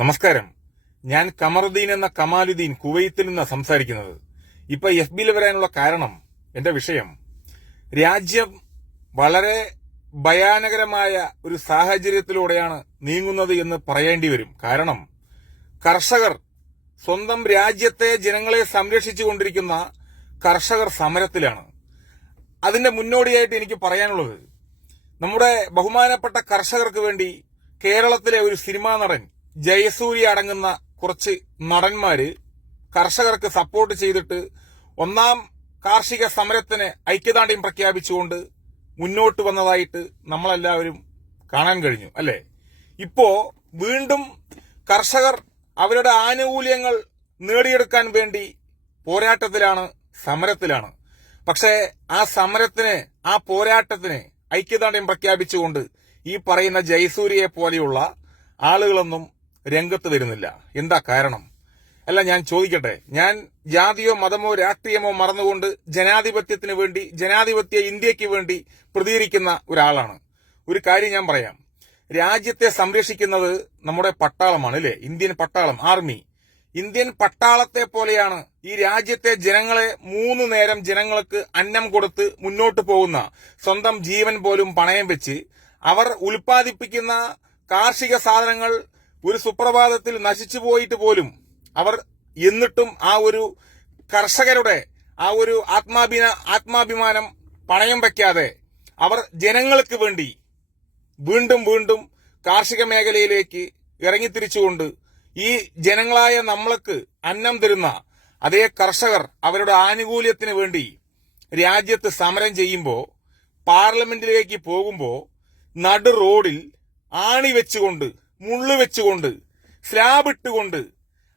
നമസ്കാരം. ഞാൻ കമറുദ്ദീൻ എന്ന കമാലുദ്ദീൻ കുവൈത്തിൽ നിന്ന് സംസാരിക്കുന്നത്. ഇപ്പൊ എഫ് ബിയിൽ വരാനുള്ള കാരണം എന്റെ വിഷയം. രാജ്യം വളരെ ഭയാനകരമായ ഒരു സാഹചര്യത്തിലൂടെയാണ് നീങ്ങുന്നത് എന്ന് പറയേണ്ടി വരും. കാരണം കർഷകർ സ്വന്തം രാജ്യത്തെ ജനങ്ങളെ സംരക്ഷിച്ചു കൊണ്ടിരിക്കുന്ന കർഷകർ സമരത്തിലാണ്. അതിന്റെ മുന്നോടിയായിട്ട് എനിക്ക് പറയാനുള്ളത് നമ്മുടെ ബഹുമാനപ്പെട്ട കർഷകർക്ക് വേണ്ടി കേരളത്തിലെ ഒരു സിനിമാ നടൻ ജയസൂര്യ അടങ്ങുന്ന കുറച്ച് നടന്മാര് കർഷകർക്ക് സപ്പോർട്ട് ചെയ്തിട്ട് ഒന്നാം കാർഷിക സമരത്തിന് ഐക്യദാർഢ്യം പ്രഖ്യാപിച്ചുകൊണ്ട് മുന്നോട്ട് വന്നതായിട്ട് നമ്മളെല്ലാവരും കാണാൻ കഴിഞ്ഞു അല്ലെ? ഇപ്പോ വീണ്ടും കർഷകർ അവരുടെ ആനുകൂല്യങ്ങൾ നേടിയെടുക്കാൻ വേണ്ടി പോരാട്ടത്തിലാണ് സമരത്തിലാണ്. പക്ഷേ ആ സമരത്തിന് ആ പോരാട്ടത്തിന് ഐക്യദാർഢ്യം പ്രഖ്യാപിച്ചുകൊണ്ട് ഈ പറയുന്ന ജയസൂര്യയെ പോലെയുള്ള ആളുകളൊന്നും രംഗത്ത് വരുന്നില്ല. എന്താ കാരണം? അല്ല ഞാൻ ചോദിക്കട്ടെ. ഞാൻ ജാതിയോ മതമോ രാഷ്ട്രീയമോ മറന്നുകൊണ്ട് ജനാധിപത്യത്തിന് വേണ്ടി ജനാധിപത്യ ഇന്ത്യയ്ക്ക് വേണ്ടി പ്രതികരിക്കുന്ന ഒരാളാണ്. ഒരു കാര്യം ഞാൻ പറയാം. രാജ്യത്തെ സംരക്ഷിക്കുന്നത് നമ്മുടെ പട്ടാളമാണ് അല്ലെ? ഇന്ത്യൻ പട്ടാളം ആർമി. ഇന്ത്യൻ പട്ടാളത്തെ പോലെയാണ് ഈ രാജ്യത്തെ ജനങ്ങളെ മൂന്ന് നേരം ജനങ്ങൾക്ക് അന്നം കൊടുത്ത് മുന്നോട്ട് പോകുന്ന സ്വന്തം ജീവൻ പോലും പണയം വെച്ച് അവർ ഉൽപ്പാദിപ്പിക്കുന്ന കാർഷിക സാധനങ്ങൾ ഒരു സുപ്രഭാതത്തിൽ നശിച്ചു പോയിട്ട് പോലും അവർ എന്നിട്ടും ആ ഒരു കർഷകരുടെ ആ ഒരു ആത്മാഭിന ആത്മാഭിമാനം പണയം വയ്ക്കാതെ അവർ ജനങ്ങൾക്ക് വേണ്ടി വീണ്ടും വീണ്ടും കാർഷിക മേഖലയിലേക്ക് ഇറങ്ങിത്തിരിച്ചുകൊണ്ട് ഈ ജനങ്ങളായ നമ്മൾക്ക് അന്നം തരുന്ന അതേ കർഷകർ അവരുടെ ആനുകൂല്യത്തിന് വേണ്ടി രാജ്യത്ത് സമരം ചെയ്യുമ്പോൾ പാർലമെന്റിലേക്ക് പോകുമ്പോൾ നടു റോഡിൽ ആണി വെച്ചുകൊണ്ട് മുള്ളു വെച്ചുകൊണ്ട് സ്ലാബ് ഇട്ടുകൊണ്ട്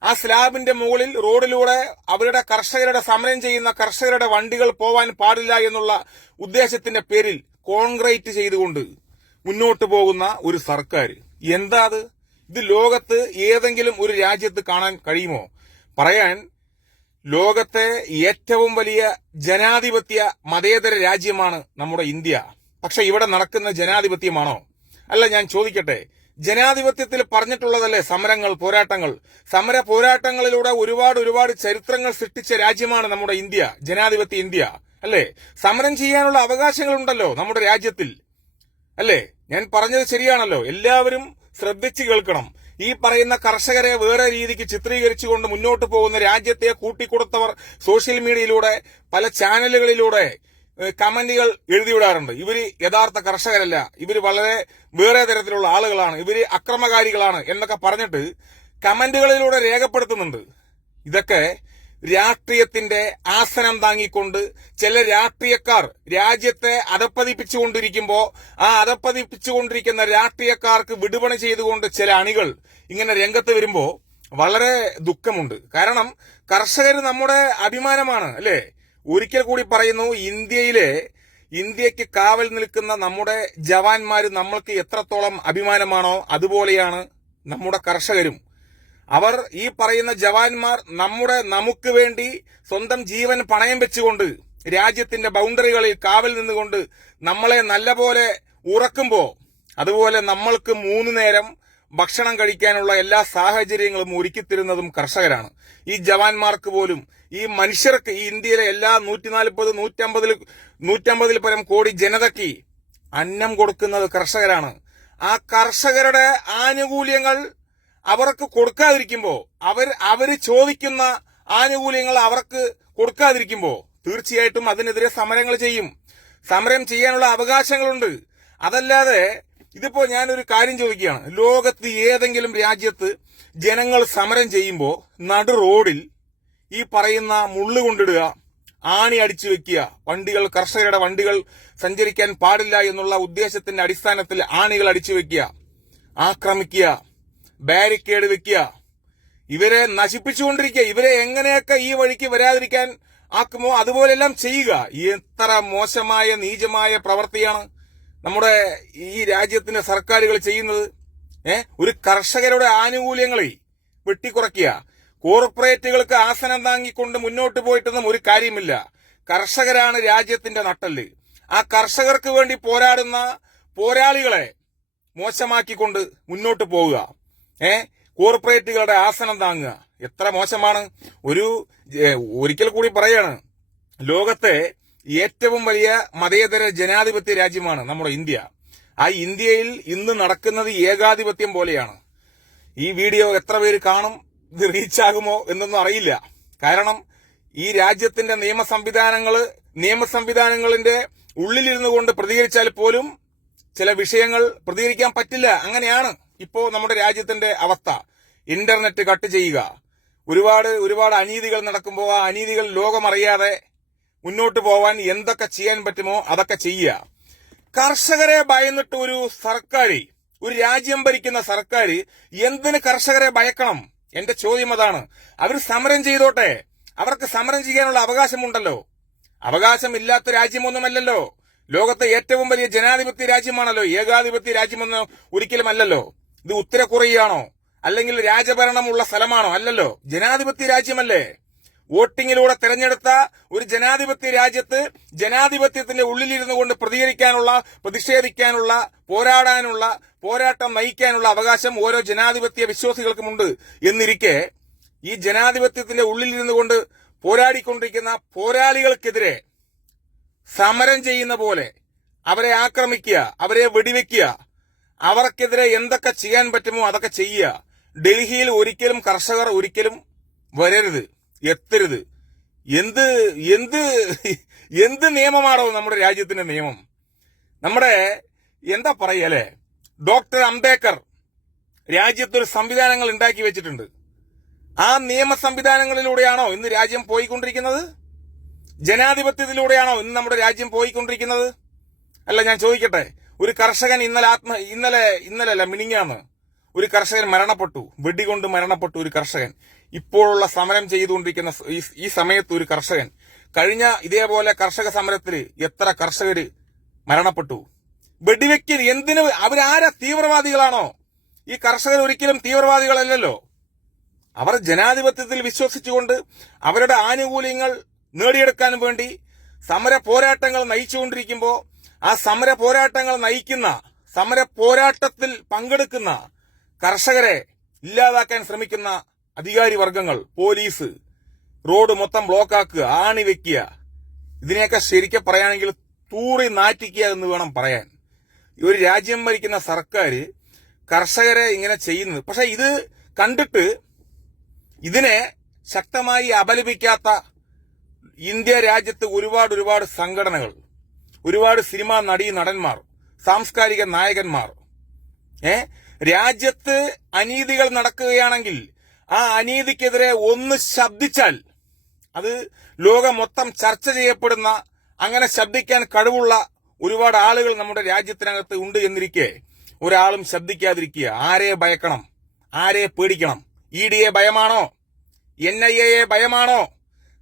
ആ സ്ലാബിന്റെ മുകളിൽ റോഡിലൂടെ അവരുടെ കർഷകരുടെ സമരം ചെയ്യുന്ന കർഷകരുടെ വണ്ടികൾ പോവാൻ പാടില്ല എന്നുള്ള ഉദ്ദേശത്തിന്റെ പേരിൽ കോൺക്രീറ്റ് ചെയ്തുകൊണ്ട് മുന്നോട്ട് പോകുന്ന ഒരു സർക്കാർ. എന്താ അത്? ഇത് ലോകത്ത് ഏതെങ്കിലും ഒരു രാജ്യത്ത് കാണാൻ കഴിയുമോ? പറയാൻ ലോകത്തെ ഏറ്റവും വലിയ ജനാധിപത്യ മതേതര രാജ്യമാണ് നമ്മുടെ ഇന്ത്യ. പക്ഷെ ഇവിടെ നടക്കുന്ന ജനാധിപത്യമാണോ? അല്ല ഞാൻ ചോദിക്കട്ടെ. ജനാധിപത്യത്തിൽ പറഞ്ഞിട്ടുള്ളതല്ലേ സമരങ്ങൾ പോരാട്ടങ്ങൾ? സമര പോരാട്ടങ്ങളിലൂടെ ഒരുപാട് ഒരുപാട് ചരിത്രങ്ങൾ സൃഷ്ടിച്ച രാജ്യമാണ് നമ്മുടെ ഇന്ത്യ ജനാധിപത്യ ഇന്ത്യ. അല്ലേ? സമരം ചെയ്യാനുള്ള അവകാശങ്ങളുണ്ടല്ലോ നമ്മുടെ രാജ്യത്തിൽ. അല്ലേ? ഞാൻ പറഞ്ഞത് ശരിയാണല്ലോ. എല്ലാവരും ശ്രദ്ധിച്ചു കേൾക്കണം. ഈ പറയുന്ന കർഷകരെ വേറെ രീതിക്ക് ചിത്രീകരിച്ചുകൊണ്ട് മുന്നോട്ട് പോകുന്ന രാജ്യത്തെ കൂട്ടിക്കൊടുത്തവർ സോഷ്യൽ മീഡിയയിലൂടെ പല ചാനലുകളിലൂടെ കമന്റുകൾ എഴുതിവിടാറുണ്ട്. ഇവർ യഥാർത്ഥ കർഷകരല്ല. ഇവർ വളരെ വേറെ തരത്തിലുള്ള ആളുകളാണ്. ഇവർ അക്രമകാരികളാണ് എന്നൊക്കെ പറഞ്ഞിട്ട് കമന്റുകളിലൂടെ രേഖപ്പെടുത്തുന്നുണ്ട്. ഇതൊക്കെ രാഷ്ട്രീയത്തിന്റെ ആസനം താങ്ങിക്കൊണ്ട് ചില രാഷ്ട്രീയക്കാർ രാജ്യത്തെ അതപ്പതിപ്പിച്ചുകൊണ്ടിരിക്കുമ്പോൾ ആ അധപ്പതിപ്പിച്ചുകൊണ്ടിരിക്കുന്ന രാഷ്ട്രീയക്കാർക്ക് വിടുപണി ചെയ്തുകൊണ്ട് ചില അണികൾ ഇങ്ങനെ രംഗത്ത് വരുമ്പോൾ വളരെ ദുഃഖമുണ്ട്. കാരണം കർഷകർ നമ്മുടെ അഭിമാനമാണ് അല്ലെ? ഒരിക്കൽ കൂടി പറയുന്നു ഇന്ത്യയിലെ ഇന്ത്യയ്ക്ക് കാവൽ നിൽക്കുന്ന നമ്മുടെ ജവാൻമാർ നമ്മൾക്ക് എത്രത്തോളം അഭിമാനമാണോ അതുപോലെയാണ് നമ്മുടെ കർഷകരും. അവർ ഈ പറയുന്ന ജവാന്മാർ നമ്മുടെ നമുക്ക് വേണ്ടി സ്വന്തം ജീവൻ പണയം വെച്ചുകൊണ്ട് രാജ്യത്തിന്റെ ബൗണ്ടറികളിൽ കാവൽ നിന്നുകൊണ്ട് നമ്മളെ നല്ലപോലെ ഉറക്കുമ്പോൾ അതുപോലെ നമ്മൾക്ക് മൂന്ന് നേരം ഭക്ഷണം കഴിക്കാനുള്ള എല്ലാ സാഹചര്യങ്ങളും ഒരുക്കിത്തരുന്നതും കർഷകരാണ്. ഈ ജവാന്മാർക്ക് പോലും ഈ മനുഷ്യർക്ക് ഈ ഇന്ത്യയിലെ എല്ലാ നൂറ്റി നാൽപ്പത് നൂറ്റമ്പതിൽ നൂറ്റമ്പതിൽ പരം കോടി ജനതയ്ക്ക് അന്നം കൊടുക്കുന്നത് കർഷകരാണ്. ആ കർഷകരുടെ ആനുകൂല്യങ്ങൾ അവർക്ക് കൊടുക്കാതിരിക്കുമ്പോൾ അവർ അവർ ചോദിക്കുന്ന ആനുകൂല്യങ്ങൾ അവർക്ക് കൊടുക്കാതിരിക്കുമ്പോൾ തീർച്ചയായിട്ടും അതിനെതിരെ സമരങ്ങൾ ചെയ്യും. സമരം ചെയ്യാനുള്ള അവകാശങ്ങളുണ്ട്. അതല്ലാതെ ഇതിപ്പോ ഞാനൊരു കാര്യം ചോദിക്കുകയാണ്. ലോകത്ത് ഏതെങ്കിലും രാജ്യത്ത് ജനങ്ങൾ സമരം ചെയ്യുമ്പോൾ നടു റോഡിൽ ഈ പറയുന്ന മുള്ളു കൊണ്ടിടുക ആണി അടിച്ചു വെക്കുക വണ്ടികൾ കർഷകരുടെ വണ്ടികൾ സഞ്ചരിക്കാൻ പാടില്ല എന്നുള്ള ഉദ്ദേശത്തിന്റെ അടിസ്ഥാനത്തിൽ ആണികൾ അടിച്ചു വെക്കുക ആക്രമിക്കുക ബാരിക്കേഡ് വെക്കുക. ഇവരെ നശിപ്പിച്ചുകൊണ്ടിരിക്കുക. ഇവരെ എങ്ങനെയൊക്കെ ഈ വഴിക്ക് വരാതിരിക്കാൻ ആക്കുമോ അതുപോലെല്ലാം ചെയ്യുക. എത്ര മോശമായ നീചമായ പ്രവൃത്തിയാണ് നമ്മുടെ ഈ രാജ്യത്തിന്റെ സർക്കാരുകൾ ചെയ്യുന്നത്. ഏഹ് ഒരു കർഷകരുടെ ആനുകൂല്യങ്ങളെ വെട്ടിക്കുറയ്ക്കുക. കോർപ്പറേറ്റുകൾക്ക് ആസനം താങ്ങിക്കൊണ്ട് മുന്നോട്ട് പോയിട്ടൊന്നും ഒരു കാര്യമില്ല. കർഷകരാണ് രാജ്യത്തിന്റെ നട്ടൽ ആ കർഷകർക്ക് വേണ്ടി പോരാടുന്ന പോരാളികളെ മോശമാക്കിക്കൊണ്ട് മുന്നോട്ട് പോവുക. ഏ? കോർപ്പറേറ്റുകളുടെ ആസനം താങ്ങുക. എത്ര മോശമാണ്. ഒരു ഒരിക്കൽ കൂടി പറയാണ്. ലോകത്തെ ഏറ്റവും വലിയ മതേതര ജനാധിപത്യ രാജ്യമാണ് നമ്മുടെ ഇന്ത്യ. ആ ഇന്ത്യയിൽ ഇന്ന് നടക്കുന്നത് ഏകാധിപത്യം പോലെയാണ്. ഈ വീഡിയോ എത്ര പേര് കാണും? ഇത് റീച്ചാകുമോ എന്നൊന്നും അറിയില്ല. കാരണം ഈ രാജ്യത്തിന്റെ നിയമ സംവിധാനങ്ങൾ നിയമ സംവിധാനങ്ങളിന്റെ ഉള്ളിലിരുന്നു കൊണ്ട് പ്രതികരിച്ചാൽ പോലും ചില വിഷയങ്ങൾ പ്രതികരിക്കാൻ പറ്റില്ല. അങ്ങനെയാണ് ഇപ്പോ നമ്മുടെ രാജ്യത്തിന്റെ അവസ്ഥ. ഇന്റർനെറ്റ് കട്ട് ചെയ്യുക. ഒരുപാട് ഒരുപാട് അനീതികൾ നടക്കുമ്പോൾ ആ അനീതികൾ ലോകമറിയാതെ മുന്നോട്ട് പോവാൻ എന്തൊക്കെ ചെയ്യാൻ പറ്റുമോ അതൊക്കെ ചെയ്യുക. കർഷകരെ ഭയന്നിട്ട് ഒരു സർക്കാർ ഒരു രാജ്യം ഭരിക്കുന്ന സർക്കാർ എന്തിന് കർഷകരെ ഭയക്കണം? എന്റെ ചോദ്യം അതാണ്. അവർ സമരം ചെയ്തോട്ടെ. അവർക്ക് സമരം ചെയ്യാനുള്ള അവകാശമുണ്ടല്ലോ. അവകാശമില്ലാത്ത രാജ്യമൊന്നുമല്ലല്ലോ. ലോകത്തെ ഏറ്റവും വലിയ ജനാധിപത്യ രാജ്യമാണല്ലോ. ഏകാധിപത്യ രാജ്യമെന്ന് ഒരിക്കലും അല്ലല്ലോ. ഇത് ഉത്തര അല്ലെങ്കിൽ രാജഭരണമുള്ള സ്ഥലമാണോ? അല്ലല്ലോ. ജനാധിപത്യ രാജ്യമല്ലേ? വോട്ടിങ്ങിലൂടെ തെരഞ്ഞെടുത്ത ഒരു ജനാധിപത്യ രാജ്യത്ത് ജനാധിപത്യത്തിന്റെ ഉള്ളിലിരുന്നു കൊണ്ട് പ്രതികരിക്കാനുള്ള പ്രതിഷേധിക്കാനുള്ള പോരാടാനുള്ള പോരാട്ടം നയിക്കാനുള്ള അവകാശം ഓരോ ജനാധിപത്യ വിശ്വാസികൾക്കുമുണ്ട് എന്നിരിക്കെ ഈ ജനാധിപത്യത്തിന്റെ ഉള്ളിലിരുന്നു കൊണ്ട് പോരാടിക്കൊണ്ടിരിക്കുന്ന പോരാളികൾക്കെതിരെ സമരം ചെയ്യുന്ന പോലെ അവരെ ആക്രമിക്കുക അവരെ വെടിവെക്കുക അവർക്കെതിരെ എന്തൊക്കെ ചെയ്യാൻ പറ്റുമോ അതൊക്കെ ചെയ്യുക. ഡൽഹിയിൽ ഒരിക്കലും കർഷകർ ഒരിക്കലും വരരുത്. എത്തരുത്. എന്ത് എന്ത് എന്ത് നിയമമാണോ നമ്മുടെ രാജ്യത്തിന്റെ നിയമം? നമ്മുടെ എന്താ പറയല്ലേ ഡോക്ടർ അംബേദ്കർ രാജ്യത്തൊരു സംവിധാനങ്ങൾ ഉണ്ടാക്കി വെച്ചിട്ടുണ്ട്. ആ നിയമ സംവിധാനങ്ങളിലൂടെയാണോ ഇന്ന് രാജ്യം പോയിക്കൊണ്ടിരിക്കുന്നത്? ജനാധിപത്യത്തിലൂടെയാണോ ഇന്ന് നമ്മുടെ രാജ്യം പോയിക്കൊണ്ടിരിക്കുന്നത്? അല്ല ഞാൻ ചോദിക്കട്ടെ. ഒരു കർഷകൻ ഇന്നലെ ആത്മ ഇന്നലെ ഇന്നലെ അല്ല മിനിങ്ങാന്ന് ഒരു കർഷകൻ മരണപ്പെട്ടു. വെടികൊണ്ട് മരണപ്പെട്ടു ഒരു കർഷകൻ. ഇപ്പോഴുള്ള സമരം ചെയ്തുകൊണ്ടിരിക്കുന്ന ഈ- സമയത്ത് ഒരു കർഷകൻ. കഴിഞ്ഞ ഇതേപോലെ കർഷക സമരത്തിൽ എത്ര കർഷകർ മരണപ്പെട്ടു? വെടിവെക്കൽ എന്തിന് അവരാരാ തീവ്രവാദികളാണോ? ഈ കർഷകർ ഒരിക്കലും തീവ്രവാദികളല്ലല്ലോ. അവർ ജനാധിപത്യത്തിൽ വിശ്വസിച്ചുകൊണ്ട് അവരുടെ ആനുകൂല്യങ്ങൾ നേടിയെടുക്കാൻ വേണ്ടി സമര പോരാട്ടങ്ങൾ നയിച്ചുകൊണ്ടിരിക്കുമ്പോൾ ആ സമര പോരാട്ടങ്ങൾ നയിക്കുന്ന സമര പോരാട്ടത്തിൽ പങ്കെടുക്കുന്ന കർഷകരെ ഇല്ലാതാക്കാൻ ശ്രമിക്കുന്ന അധികാരി വർഗങ്ങൾ പോലീസ് റോഡ് മൊത്തം ബ്ലോക്കാക്കുക ആണി വെക്കുക. ഇതിനെയൊക്കെ ശരിക്കും പറയുകയാണെങ്കിൽ തൂറി നാറ്റിക്കുക എന്ന് വേണം പറയാൻ. ഒരു രാജ്യം ഭരിക്കുന്ന സർക്കാർ കർഷകരെ ഇങ്ങനെ ചെയ്യുന്നത്. പക്ഷെ ഇത് കണ്ടിട്ട് ഇതിനെ ശക്തമായി അപലപിക്കാത്ത ഇന്ത്യ രാജ്യത്ത് ഒരുപാട് ഒരുപാട് സംഘടനകൾ ഒരുപാട് സിനിമാ നടീ നടന്മാർ സാംസ്കാരിക നായകന്മാർ ഏ? രാജ്യത്ത് അനീതികൾ നടക്കുകയാണെങ്കിൽ ആ അനീതിക്കെതിരെ ഒന്ന് ശബ്ദിച്ചാൽ അത് ലോകം മൊത്തം ചർച്ച ചെയ്യപ്പെടുന്ന അങ്ങനെ ശബ്ദിക്കാൻ കഴിവുള്ള ഒരുപാട് ആളുകൾ നമ്മുടെ രാജ്യത്തിനകത്ത് ഉണ്ട് എന്നിരിക്കെ ഒരാളും ശബ്ദിക്കാതിരിക്കുക. ആരെ ഭയക്കണം? ആരെ പേടിക്കണം? ഇ ഡിയെ ഭയമാണോ? എൻ ഐ എയെ ഭയമാണോ?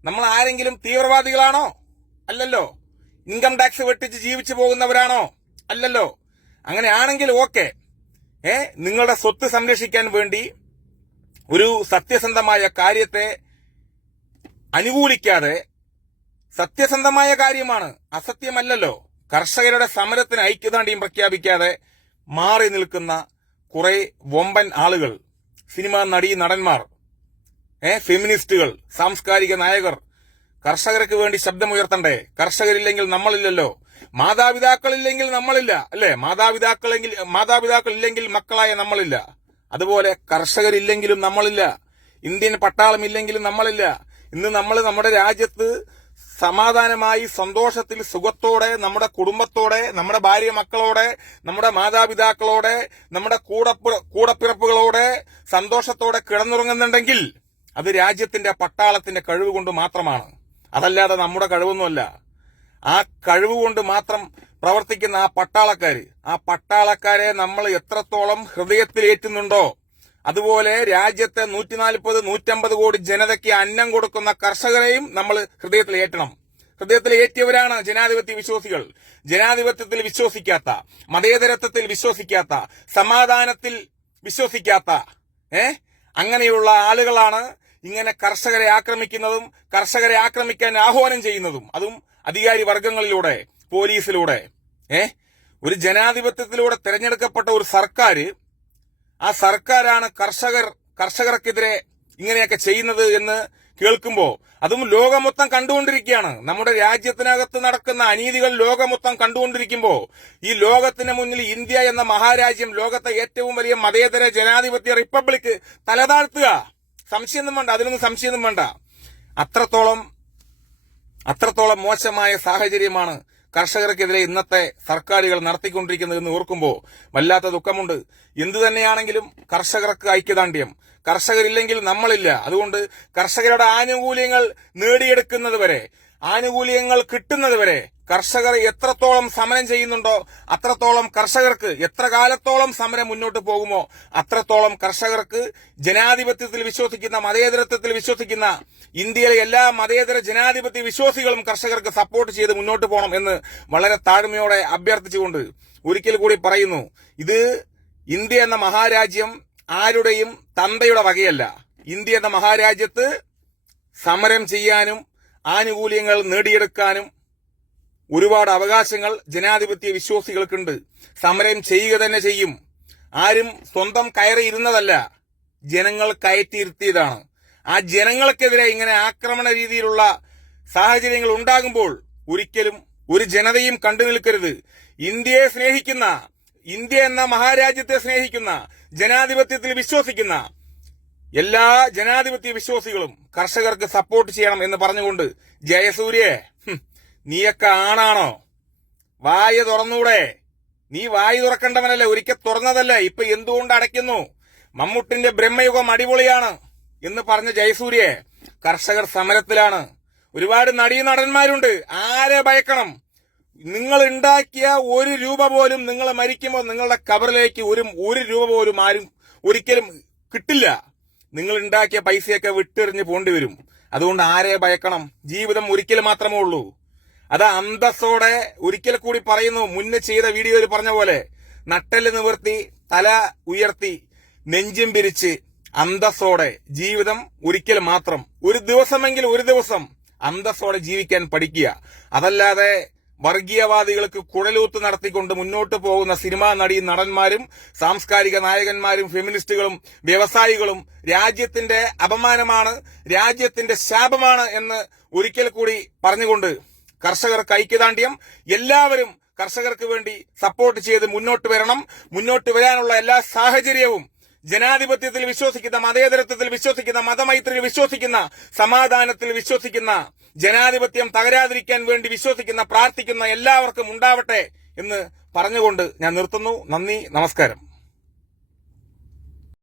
നമ്മൾ ആരെങ്കിലും തീവ്രവാദികളാണോ? അല്ലല്ലോ. ഇൻകം ടാക്സ് വെട്ടിച്ച് ജീവിച്ചു പോകുന്നവരാണോ? അല്ലല്ലോ. അങ്ങനെയാണെങ്കിൽ ഓക്കെ. ഏ? നിങ്ങളുടെ സ്വത്ത് സംരക്ഷിക്കാൻ വേണ്ടി ഒരു സത്യസന്ധമായ കാര്യത്തെ അനുകൂലിക്കാതെ സത്യസന്ധമായ കാര്യമാണ് അസത്യമല്ലല്ലോ. കർഷകരുടെ സമരത്തിന് ഐക്യദാണ്ഡ്യം പ്രഖ്യാപിക്കാതെ മാറി നിൽക്കുന്ന കുറെ വമ്പൻ ആളുകൾ സിനിമാ നടീ നടന്മാർ ഏ ഫെമിനിസ്റ്റുകൾ സാംസ്കാരിക നായകർ കർഷകർക്ക് വേണ്ടി ശബ്ദമുയർത്തണ്ടേ? കർഷകരില്ലെങ്കിൽ നമ്മളില്ലല്ലോ. മാതാപിതാക്കളില്ലെങ്കിൽ നമ്മളില്ല അല്ലേ? മാതാപിതാക്കളെങ്കിൽ മാതാപിതാക്കളില്ലെങ്കിൽ മക്കളായ നമ്മളില്ല. അതുപോലെ കർഷകരില്ലെങ്കിലും നമ്മളില്ല. ഇന്ത്യൻ പട്ടാളമില്ലെങ്കിലും നമ്മളില്ല. ഇന്ന് നമ്മൾ നമ്മുടെ രാജ്യത്ത് സമാധാനമായി സന്തോഷത്തിൽ സുഖത്തോടെ നമ്മുടെ കുടുംബത്തോടെ നമ്മുടെ ഭാര്യ മക്കളോടെ നമ്മുടെ മാതാപിതാക്കളോടെ നമ്മുടെ കൂടപ്പി കൂടപ്പിറപ്പുകളോടെ സന്തോഷത്തോടെ കിടന്നുറങ്ങുന്നുണ്ടെങ്കിൽ അത് രാജ്യത്തിന്റെ പട്ടാളത്തിന്റെ കഴിവ് കൊണ്ട് മാത്രമാണ്. അതല്ലാതെ നമ്മുടെ കഴിവൊന്നുമല്ല. ആ കഴിവ് കൊണ്ട് മാത്രം പ്രവർത്തിക്കുന്ന ആ പട്ടാളക്കാര്. ആ പട്ടാളക്കാരെ നമ്മൾ എത്രത്തോളം ഹൃദയത്തിലേറ്റുന്നുണ്ടോ. അതുപോലെ രാജ്യത്തെ നൂറ്റി നാൽപ്പത് നൂറ്റമ്പത് കോടി ജനതയ്ക്ക് അന്നം കൊടുക്കുന്ന കർഷകരെയും നമ്മൾ ഹൃദയത്തിൽ ഏറ്റണം ഹൃദയത്തിൽ ഏറ്റിയവരാണ് ജനാധിപത്യ വിശ്വാസികൾ. ജനാധിപത്യത്തിൽ വിശ്വസിക്കാത്ത മതേതരത്വത്തിൽ വിശ്വസിക്കാത്ത സമാധാനത്തിൽ വിശ്വസിക്കാത്ത ഏ? അങ്ങനെയുള്ള ആളുകളാണ് ഇങ്ങനെ കർഷകരെ ആക്രമിക്കുന്നതും കർഷകരെ ആക്രമിക്കാൻ ആഹ്വാനം ചെയ്യുന്നതും. അതും അധികാരി വർഗങ്ങളിലൂടെ പോലീസിലൂടെ ഏ? ഒരു ജനാധിപത്യത്തിലൂടെ തെരഞ്ഞെടുക്കപ്പെട്ട ഒരു സർക്കാർ ആ സർക്കാരാണ് കർഷകർ കർഷകർക്കെതിരെ ഇങ്ങനെയൊക്കെ ചെയ്യുന്നത് എന്ന് കേൾക്കുമ്പോൾ അതും ലോകം മൊത്തം കണ്ടുകൊണ്ടിരിക്കുകയാണ്. നമ്മുടെ രാജ്യത്തിനകത്ത് നടക്കുന്ന അനീതികൾ ലോകം മൊത്തം കണ്ടുകൊണ്ടിരിക്കുമ്പോൾ ഈ ലോകത്തിന് മുന്നിൽ ഇന്ത്യ എന്ന മഹാരാജ്യം ലോകത്തെ ഏറ്റവും വലിയ മതേതര ജനാധിപത്യ റിപ്പബ്ലിക് തലതാഴ്ത്തുക. സംശയമൊന്നും വേണ്ട അതിനൊന്നും സംശയമൊന്നും വേണ്ട. അത്രത്തോളം അത്രത്തോളം മോശമായ സാഹചര്യമാണ് കർഷകർക്കെതിരെ ഇന്നത്തെ സർക്കാരുകൾ നടത്തിക്കൊണ്ടിരിക്കുന്നത് എന്ന് ഓർക്കുമ്പോൾ വല്ലാത്ത ദുഃഖമുണ്ട്. എന്തു തന്നെയാണെങ്കിലും കർഷകർക്ക് ഐക്യദാണ്ഡ്യം കർഷകരില്ലെങ്കിൽ നമ്മളില്ല. അതുകൊണ്ട് കർഷകരുടെ ആനുകൂല്യങ്ങൾ നേടിയെടുക്കുന്നത് വരെ ആനുകൂല്യങ്ങൾ കിട്ടുന്നത് വരെ കർഷകർ എത്രത്തോളം സമരം ചെയ്യുന്നുണ്ടോ അത്രത്തോളം കർഷകർക്ക് എത്ര കാലത്തോളം സമരം മുന്നോട്ട് പോകുമോ അത്രത്തോളം കർഷകർക്ക് ജനാധിപത്യത്തിൽ വിശ്വസിക്കുന്ന മതേതരത്വത്തിൽ വിശ്വസിക്കുന്ന ഇന്ത്യയിലെ എല്ലാ മതേതര ജനാധിപത്യ വിശ്വാസികളും കർഷകർക്ക് സപ്പോർട്ട് ചെയ്ത് മുന്നോട്ട് പോകണം എന്ന് വളരെ താഴ്മയോടെ അഭ്യർത്ഥിച്ചുകൊണ്ട് ഒരിക്കൽ കൂടി പറയുന്നു. ഇത് ഇന്ത്യ എന്ന മഹാരാജ്യം ആരുടെയും തന്തയുടെ വകയല്ല. ഇന്ത്യ എന്ന മഹാരാജ്യത്ത് സമരം ചെയ്യാനും ആനുകൂല്യങ്ങൾ നേടിയെടുക്കാനും ഒരുപാട് അവകാശങ്ങൾ ജനാധിപത്യ വിശ്വാസികൾക്കുണ്ട്. സമരം ചെയ്യുക തന്നെ ചെയ്യും. ആരും സ്വന്തം കയറി ഇരുന്നതല്ല ജനങ്ങൾ കയറ്റിയിരുത്തിയതാണ്. ആ ജനങ്ങൾക്കെതിരെ ഇങ്ങനെ ആക്രമണ രീതിയിലുള്ള സാഹചര്യങ്ങൾ ഉണ്ടാകുമ്പോൾ ഒരിക്കലും ഒരു ജനതയും കണ്ടു നിൽക്കരുത്. ഇന്ത്യയെ സ്നേഹിക്കുന്ന ഇന്ത്യ എന്ന മഹാരാജ്യത്തെ സ്നേഹിക്കുന്ന ജനാധിപത്യത്തിൽ വിശ്വസിക്കുന്ന എല്ലാ ജനാധിപത്യ വിശ്വാസികളും കർഷകർക്ക് സപ്പോർട്ട് ചെയ്യണം എന്ന് പറഞ്ഞുകൊണ്ട്. ജയസൂര്യേ നീയൊക്കെ ആണാണോ? വായ തുറന്നൂടെ. നീ വായി തുറക്കേണ്ടവനല്ലേ ഒരിക്കൽ തുറന്നതല്ലേ ഇപ്പൊ എന്തുകൊണ്ട് അടയ്ക്കുന്നു? മമ്മൂട്ടിന്റെ ബ്രഹ്മയുഗം അടിപൊളിയാണ് എന്ന് പറഞ്ഞ ജയസൂര്യെ കർഷകർ സമരത്തിലാണ്. ഒരുപാട് നടീ നടന്മാരുണ്ട് ആരെ ഭയക്കണം? നിങ്ങൾ ഉണ്ടാക്കിയ ഒരു രൂപ പോലും നിങ്ങൾ മരിക്കുമ്പോൾ നിങ്ങളുടെ കബറിലേക്ക് ഒരു ഒരു രൂപ പോലും ആരും ഒരിക്കലും കിട്ടില്ല. നിങ്ങൾ ഉണ്ടാക്കിയ പൈസയൊക്കെ വിട്ടെറിഞ്ഞ് പോണ്ടി വരും. അതുകൊണ്ട് ആരെ ഭയക്കണം? ജീവിതം ഒരിക്കൽ മാത്രമേ ഉള്ളൂ. അത് അന്തസ്സോടെ ഒരിക്കൽ കൂടി പറയുന്നു മുന്നേ ചെയ്ത വീഡിയോയിൽ പറഞ്ഞ പോലെ നട്ടൽ നിവർത്തി തല ഉയർത്തി നെഞ്ചും പിരിച്ച് അന്തസ്സോടെ ജീവിതം ഒരിക്കൽ മാത്രം. ഒരു ദിവസമെങ്കിൽ ഒരു ദിവസം അന്തസ്സോടെ ജീവിക്കാൻ പഠിക്കുക. അതല്ലാതെ വർഗീയവാദികൾക്ക് കുഴലൂത്ത് നടത്തിക്കൊണ്ട് മുന്നോട്ട് പോകുന്ന സിനിമാ നടി നടന്മാരും സാംസ്കാരിക നായകന്മാരും ഫെമിനിസ്റ്റുകളും വ്യവസായികളും രാജ്യത്തിന്റെ അപമാനമാണ് രാജ്യത്തിന്റെ ശാപമാണ് എന്ന് ഒരിക്കൽ കൂടി പറഞ്ഞുകൊണ്ട് കർഷകർക്ക് ഐക്യദാണ്ഡ്യം എല്ലാവരും കർഷകർക്ക് വേണ്ടി സപ്പോർട്ട് ചെയ്ത് മുന്നോട്ട് വരണം. മുന്നോട്ട് വരാനുള്ള എല്ലാ സാഹചര്യവും ജനാധിപത്യത്തിൽ വിശ്വസിക്കുന്ന മതേതരത്വത്തിൽ വിശ്വസിക്കുന്ന മതമൈത്രിയിൽ വിശ്വസിക്കുന്ന സമാധാനത്തിൽ വിശ്വസിക്കുന്ന ജനാധിപത്യം തകരാതിരിക്കാൻ വേണ്ടി വിശ്വസിക്കുന്ന പ്രാർത്ഥിക്കുന്ന എല്ലാവർക്കും ഉണ്ടാവട്ടെ എന്ന് പറഞ്ഞുകൊണ്ട് ഞാൻ നിർത്തുന്നു. നന്ദി നമസ്കാരം.